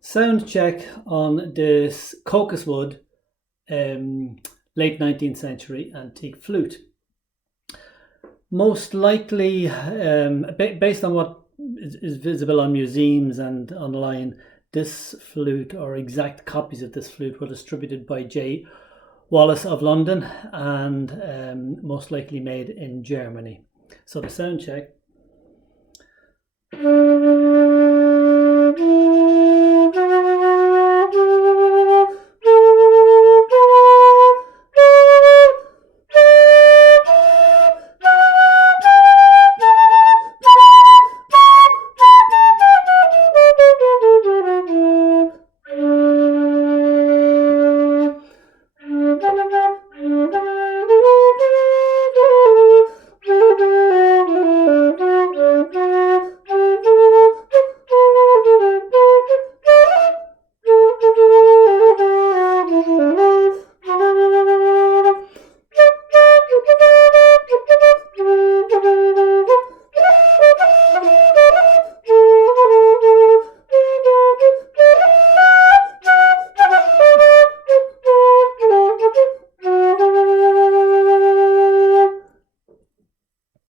Sound check on this Cocus wood, late 19th century antique flute. Most likely, based on what is visible on museums and online, this flute or exact copies of this flute were distributed by J. Wallace of London and most likely made in Germany. So the sound check.